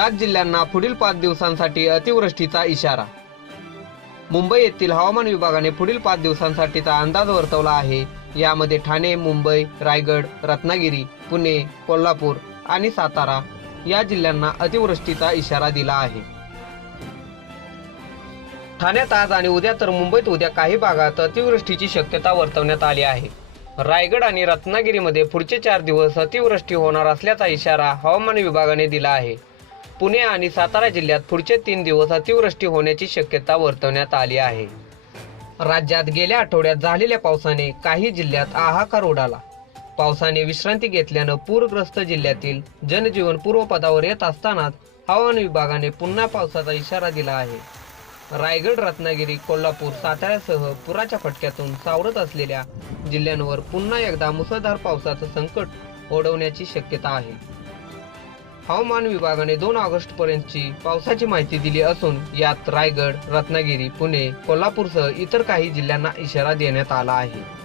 सात जिल्ह्यांना पुढील पाच दिवसांसाठी अतिवृष्टीचा इशारा. मुंबई येथील हवामान विभागाने पुढील पाच दिवसांसाठीचा अंदाज वर्तवला आहे. यामध्ये ठाणे मुंबई रायगड रत्नागिरी पुणे कोल्हापूर आणि सातारा या जिल्ह्यांना अतिवृष्टीचा इशारा दिला आहे. ठाण्यात आज आणि उद्या तर मुंबईत उद्या काही भागात अतिवृष्टीची शक्यता वर्तवण्यात आली आहे. रायगड आणि रत्नागिरीमध्ये पुढचे चार दिवस अतिवृष्टी होणार असल्याचा इशारा हवामान विभागाने दिला आहे. पुणे आणि सातारा जिल्ह्यात पुढचे तीन दिवस अतिवृष्टी होण्याची शक्यता वर्तवण्यात आली आहे. राज्यात गेल्या आठवड्यात झालेल्या पावसाने काही जिल्ह्यात हाहाकार उडाला पावसाने विश्रांती घेतल्यानं पूरग्रस्त जिल्ह्यातील जनजीवन पूर्वपदावर येत असतानाच हवामान विभागाने पुन्हा पावसाचा इशारा दिला आहे. रायगड रत्नागिरी कोल्हापूर साताऱ्यासह पुराच्या फटक्यातून सावरत असलेल्या जिल्ह्यांवर पुन्हा एकदा मुसळधार पावसाचं संकट ओढवण्याची शक्यता आहे. हवामान विभागाने दोन ऑगस्ट पर्यंतची पावसाची माहिती दिली असून यात रायगड रत्नागिरी पुणे कोल्हापूरसह इतर काही जिल्ह्यांना इशारा देण्यात आला आहे.